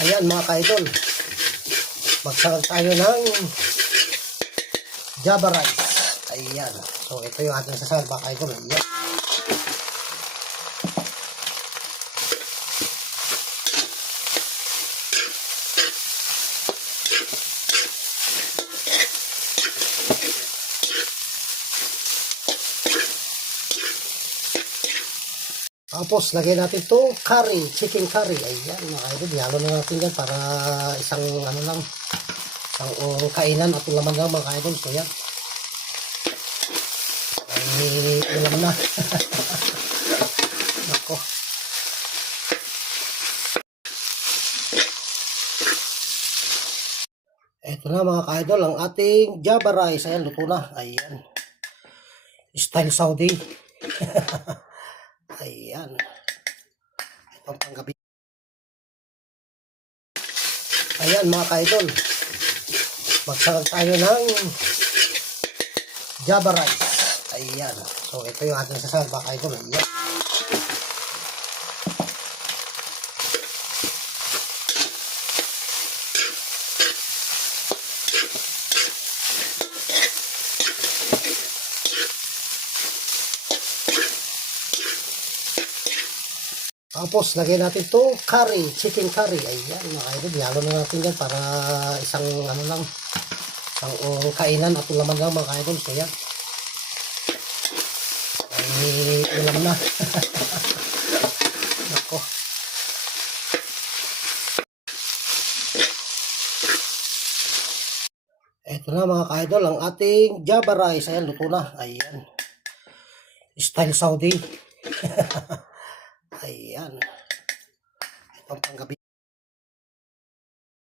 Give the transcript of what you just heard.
Ayan mga ka-idol, magsarag tayo ng Java rice. Ayan. So ito yung ating sasarag mga ka-idol. Ayan. Tapos lagay natin itong curry, chicken curry. Ayan mga ka-idol, ihalo na natin yan para isang ano lang, isang kainan at laman lang mga ka-idol. So yan. Ay, ulam na. Nako. Ito na mga ka-idol, ang ating Java rice. Ayan, luto na. Ayan. Style Saudi. Ayan. Ito ang panggabi. Ayan mga ka-idol, magsarag tayo ng Java rice. Ayan. So ito yung ating sasarag mga ka-idol. Ayan. Tapos lagay natin itong curry, chicken curry. Ayan mga ka-idol, ihalo na natin yan para isang ano lang, isang kainan at laman lang mga ka-idol. So yan. Ay, ulam na. Nako. Ito na mga ka-idol, ang ating Java rice. Ayan, luto na. Ayan. Style Saudi. Ayan. Ito ang panggabi.